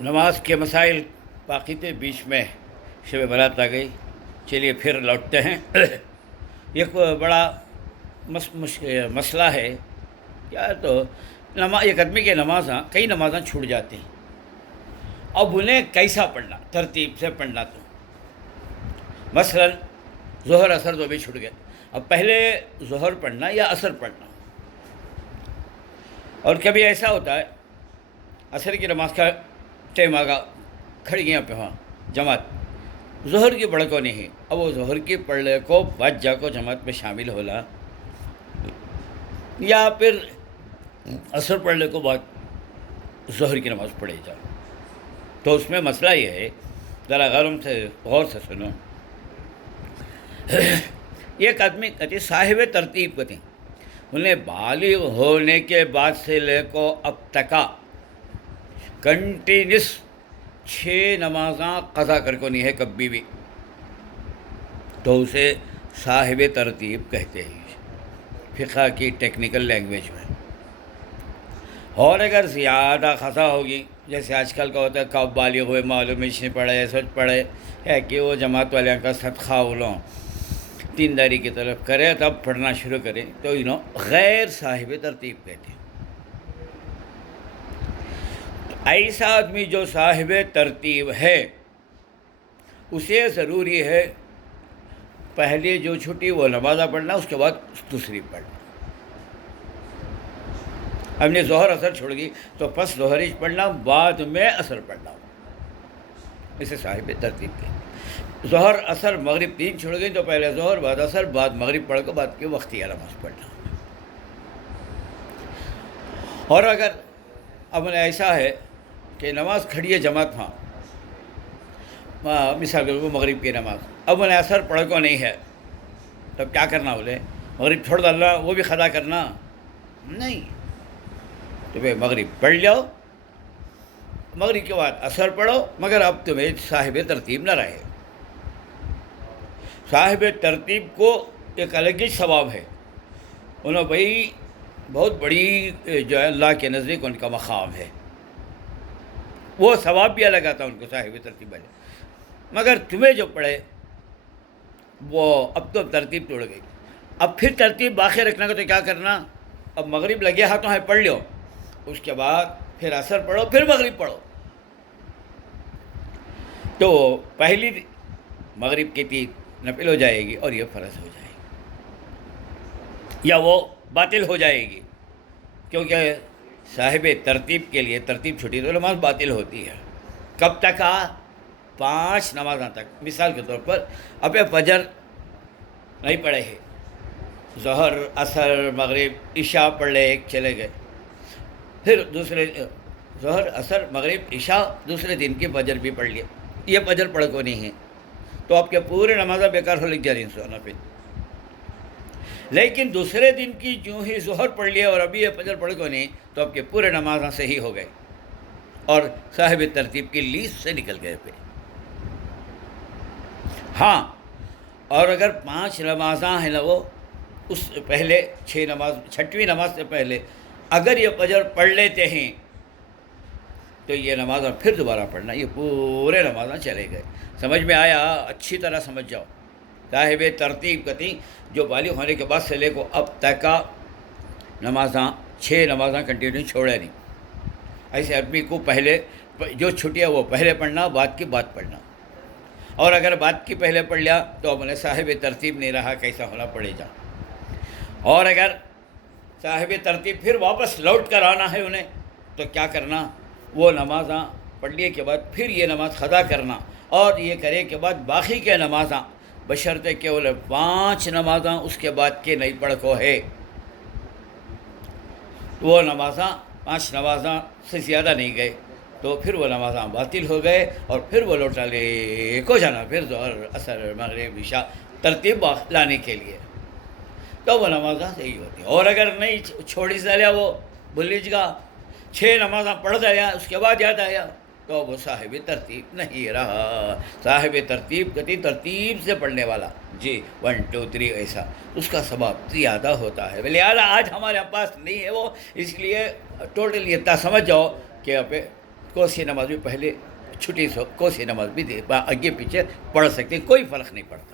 نماز کے مسائل باقی تھے، بیچ میں شب برات آ گئی. چلیے پھر لوٹتے ہیں. ایک بڑا مسئلہ ہے کیا، تو ایک آدمی کی نمازاں کئی نمازاں چھوٹ جاتی ہیں. اب انہیں کیسا پڑھنا، ترتیب سے پڑھنا. تو مثلا ظہر اثر تو بھی چھوٹ گئے. اب پہلے ظہر پڑھنا یا اثر پڑھنا. اور کبھی ایسا ہوتا ہے عصر کی نماز کا ٹائم آگا، کھڑی گیا پہ وہاں جماعت، ظہر کی پڑھ کو نہیں. اب وہ ظہر کی پڑھنے کو بعد جا کو جماعت میں شامل ہونا، یا پھر عصر پڑھنے کو بعد ظہر کی نماز پڑھے جا. تو اس میں مسئلہ یہ ہے، ذرا غور سے سنو. ایک آدمی کہتے صاحب ترتیب کہتے ہیں، انہیں بالغ ہونے کے بعد سے لے کو اب تک کنٹینیوس 6 نمازاں قضا کر کو نہیں ہے کبھی بھی، تو اسے صاحب ترتیب کہتے ہیں فقہ کی ٹیکنیکل لینگویج میں. اور اگر زیادہ خطا ہوگی، جیسے آج کل کا ہوتا ہے، کب بالغ ہوئے معلوم نہیں پڑھے، سوچ پڑھے ہے کہ وہ جماعت والوں کا صدقہ اولوں دینداری کی طرف کرے تب پڑھنا شروع کرے، تو غیر صاحب ترتیب کہتے ہیں. ایسا آدمی جو صاحب ترتیب ہے، اسے ضروری ہے پہلے جو چھٹی وہ نمازہ پڑھنا، اس کے بعد دوسری پڑھنا. ہم نے ظہر اثر چھوڑ گئی تو پس ظہر پڑھنا، بعد میں اثر پڑھنا، اسے صاحب ترتیب کے. ظہر اثر مغرب 3 چھوڑ گئی تو پہلے ظہر، بعد اثر، بعد مغرب پڑھ کو بعد کے وقتی نماز پڑھنا. اور اگر اب ایسا ہے کہ نماز کھڑی ہے جماعت، مثال کے مغرب کی نماز، اب انہیں اثر پڑھ کو نہیں ہے، تب کیا کرنا؟ بولے مغرب چھوڑ ڈالنا، وہ بھی خدا کرنا نہیں. تو بھائی مغرب پڑھ لو، مغرب کے بعد اثر پڑھو، مگر اب تمہیں صاحب ترتیب نہ رہے. صاحب ترتیب کو ایک الگ ہی ثواب ہے. انہوں بھائی بہت بڑی جو ہے اللہ کے نزدیک ان کا مقام ہے، وہ ثواب بھی الگ آتا ان کو صاحب ترتیب والے. مگر تمہیں جو پڑھے وہ اب تو ترتیب توڑ گئی. اب پھر ترتیب باقی رکھنا کا تو کیا کرنا؟ اب مغرب لگے ہاتھوں ہے پڑھ لو، اس کے بعد پھر اثر پڑھو، پھر مغرب پڑھو. تو پہلی مغرب کی 3 نفل ہو جائے گی اور یہ فرض ہو جائے گی، یا وہ باطل ہو جائے گی، کیونکہ صاحب ترتیب کے لیے ترتیب چھٹی تو نماز باطل ہوتی ہے. کب تک؟ 5 نمازوں تک. مثال کے طور پر اب فجر نہیں پڑھے ہے، ظہر اثر مغرب عشاء پڑھ لے، ایک چلے گئے، پھر دوسرے ظہر اثر مغرب عشاء دوسرے دن کی فجر بھی پڑھ لیے، یہ فجر پڑھ کو نہیں ہے، تو آپ کے پورے نمازیں بیکار ہو لکھ جا رہی ہیں پھر. لیکن دوسرے دن کی جو ہی ظہر پڑھ لیا اور ابھی یہ فجر پڑھ کو نہیں، تو آپ کے پورے نمازیں صحیح ہو گئے اور صاحب ترتیب کی لیسٹ سے نکل گئے پہ. ہاں، اور اگر 5 نمازاں ہیں نا، وہ اس پہلے 6ویں نماز سے پہلے اگر یہ فجر پڑھ لیتے ہیں تو یہ نمازاں پھر دوبارہ پڑھنا، یہ پورے نمازاں چلے گئے. سمجھ میں آیا؟ اچھی طرح سمجھ جاؤ. صاحب ترتیب کہتی جو بالغ ہونے کے بعد سے لے کو اب تک کا نمازاں 6 نمازاں کنٹینیو چھوڑے نہیں. ایسے آدمی کو پہلے جو چھٹیاں وہ پہلے پڑھنا، بعد کی بات پڑھنا. اور اگر بات کی پہلے پڑھ لیا تو اب انہیں صاحب ترتیب نہیں رہا، کیسا ہونا پڑے گا. اور اگر صاحب ترتیب پھر واپس لوٹ کر آنا ہے انہیں، تو کیا کرنا؟ وہ نمازاں پڑھنے کے بعد پھر یہ نماز قضا کرنا، اور یہ کرے کے بعد باقی کے نمازاں بشرطے کہ 5 نمازاں اس کے بعد کے نہیں پڑھ کو ہے، وہ نمازاں 5 نمازاں سے زیادہ نہیں گئے تو پھر وہ نمازاں باطل ہو گئے، اور پھر وہ لوٹا لے کو جانا، پھر ظہر اثر مغرب عشاء ترتیب لانے کے لیے، تو وہ نمازاں صحیح ہوتی ہیں. اور اگر نہیں چھوڑی سے لیا، وہ بھولیج گا 6 نمازاں پڑھ دیا، اس کے بعد یاد آیا، تو وہ صاحب ترتیب نہیں رہا. صاحب ترتیب کہتی ترتیب سے پڑھنے والا، جی 1 2 3 ایسا، اس کا ثواب زیادہ ہوتا ہے. لہٰذا آج ہمارے پاس نہیں ہے وہ، اس لیے ٹوٹلی اتنا سمجھ جاؤ کہ کوسی نماز بھی پہلے چھٹی سے کوسی نماز بھی آگے پیچھے پڑھ سکتے ہیں، کوئی فرق نہیں پڑتا.